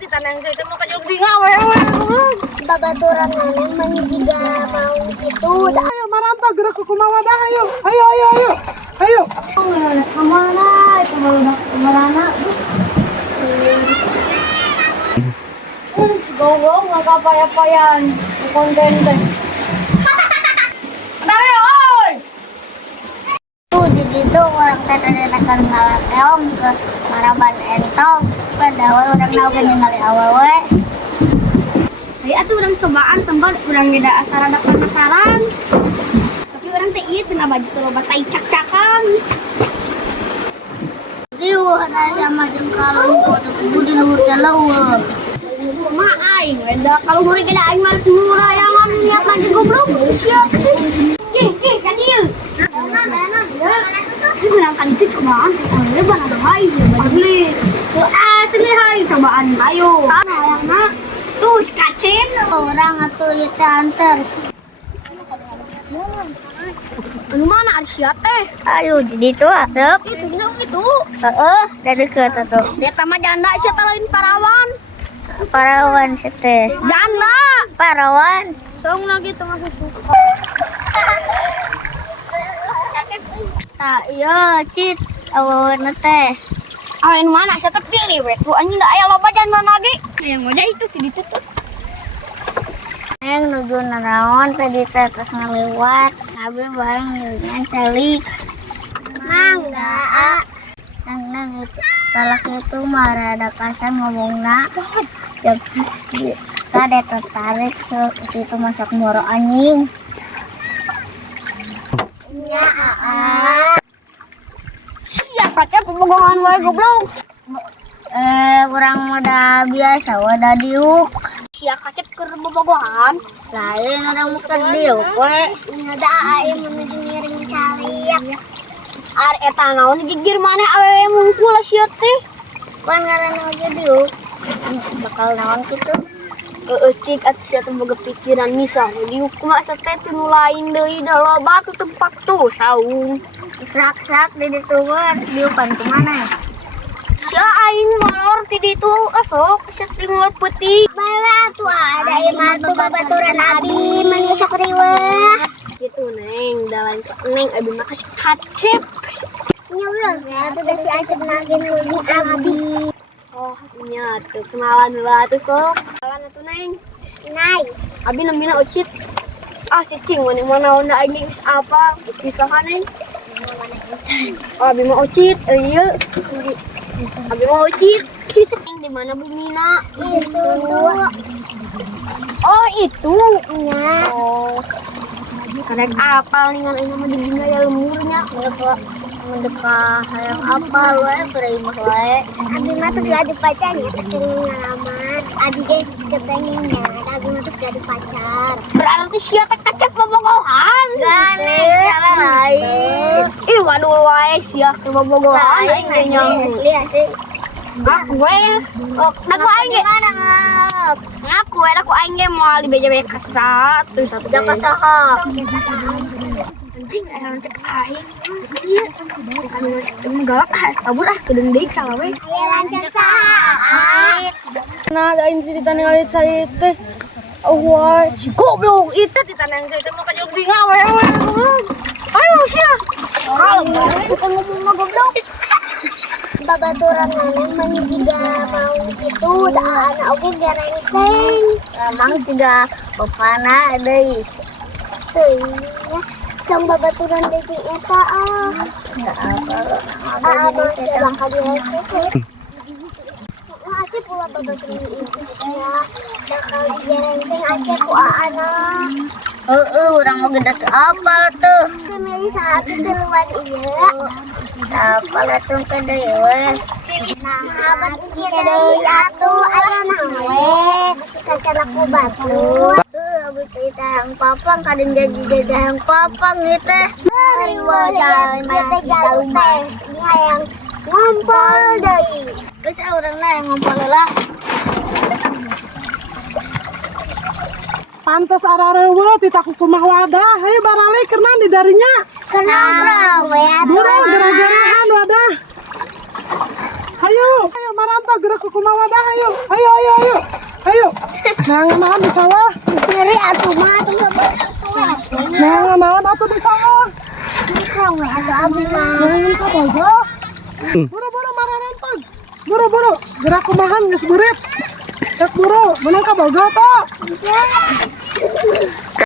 ditanang itu mau kajul bingung we. Babaturan nenek menjiga mau itu. Ayo maranta gerak ke kumawadah ayo. Ayo. Kemana? Itu kemana? Gowong nggak kapaya-payan konten teh. Dari oi. Di situ orang teh akan ngalakeong ke Maraban Entong. Padahal orang tahu kan ningali awal we. Jadi atuh orang cobaan tempat orang beda asal ada penasaran. Tapi orang teh ieu teu baju teu loba tai cak-cakan. Diu ada sama jeung kalung di luhur teh leuweung. Mah aing beda kalau muri gede aing mah murayangan niat lagi goblok siap teh. Ih kan ieu. Ini bilang kan itu cobaan teh bana bae beli. Tuh asli hai cobaan ayo. Ayangna tuh kacen Orang atuh ieu teh anter. anu mana ada sia teh. Ayo di ditu arep. Itu nang itu. Heeh, da deukeut atuh. Eta mah janda sia teh lain parawan. Parawan sih teh. Janda. Parawan. Song lagi tengah suka. Tak iya cit aweuna teh. Awen mana sia teh pilih we. Tuh anjing da aya loba janda lagi. Yang ngojek itu di ditu tuh. Yang nuju nanaon tadi teh terus ngaliwat. Abi bareng ngiringan celik. Mangga. Nang itu. Talak itu marah ada kasar ngomongna. Jadi tadi tertarik situ masak moro anjing. Ya Siapa cep pembogohan wae goblok. Orang udah biasa wadah diuk. Sia kacep keur bobogohan. Lain orang muka diuk we. Ada ae menuju ngiring cariak. Ar eta naon gigir maneh awewe mungkul sia teh. Pan ngaranna oge diuk. Bakal naon kitu. Cik atuh sia teh boga pikiran misalnya diuk mah sateh teh nu lain deui da loba tuh tempat tuh saung. Sak di ditu diupan kemana? Sia aing molor ti ditu asok sia tinggal peuting. Bawa tuh ada imah tuh babaturan abi mani sok riweuh. Gitu neng dalan neng abi mah kasih kacep. Nyeuweung saya tuh da si acep nagih lebih abi. Oh nya tuh kenalan heula atuh sok. Kenalan atuh neng. Nai. Abi namina Ocit. Ah cicing mana onda aing geus apa pisahan neng. Oh abi mah Ocit ieu. Abi mah Ocit. Neng di mana Bu Nina? Itu. Oh itu. Nya. Oh. Kadang apal nih ini mah digina ya lemurnya. Mendekah hayang apa we beurai mah wae. Abi mah tuh gak ada pacarnya kepengen ngalamar. Abi ge kepengennya abi mah tuh gak ada pacar. Berarti sia teh kacep bobogohan. Gane cara lain. Ih waduh wae sia ke bobogohan aing teh nyang. Lihat sih. Aku we. Aku aing ge. Mana ngap? Aku we aku aing ge moal di beja-beja ka satu Jaka saha? anjing aya cek aing. Ieu kan galak kabur kedeung deui ka we. Aya lancar saha? Nah, ada ini cerita ningali cari teh. Wah, goblok itu ditanang teh mau kajul bingung we. Ayo sia. Kalau kita ngomong mah goblok. Babaturan nenek menjiga mau itu da anak oge garengseng. Emang juga bapana deui. Teuing cang babaturan deui eta Da apa? Abang sia bakal dihasilkeun. Aceh pula babaturan itu sia bakal garengseng Aceh ku anak. Urang oge da teu apal tuh. Milih saat duluan ieu. Apal atuh teh deui we. Nah, abad ieu deui atuh aya naon we. Kacana ku batu. Abis kita yang papang kadang jadi yang papang gitu. Mari wajan teh jauh teh. Dia yang ngompol deui. Terus urangna yang ngompol heula. Pantes ararewe titaku kumah wadah. Ayo barale kenan di darinya. Kenapa we atuh? Burung gara-garaan wadah. Ayo maranta gerak ke kumah wadah ayo. Ayo. Nangan di sawah. Dari atuh mah tinggal Nangan atuh di sawah. kamu atau abi mah. Nangan ka boga. Buru-buru maranan tag. Buru-buru. Gerak kumahan geus beureut. Tek buru, menang ka boga ta.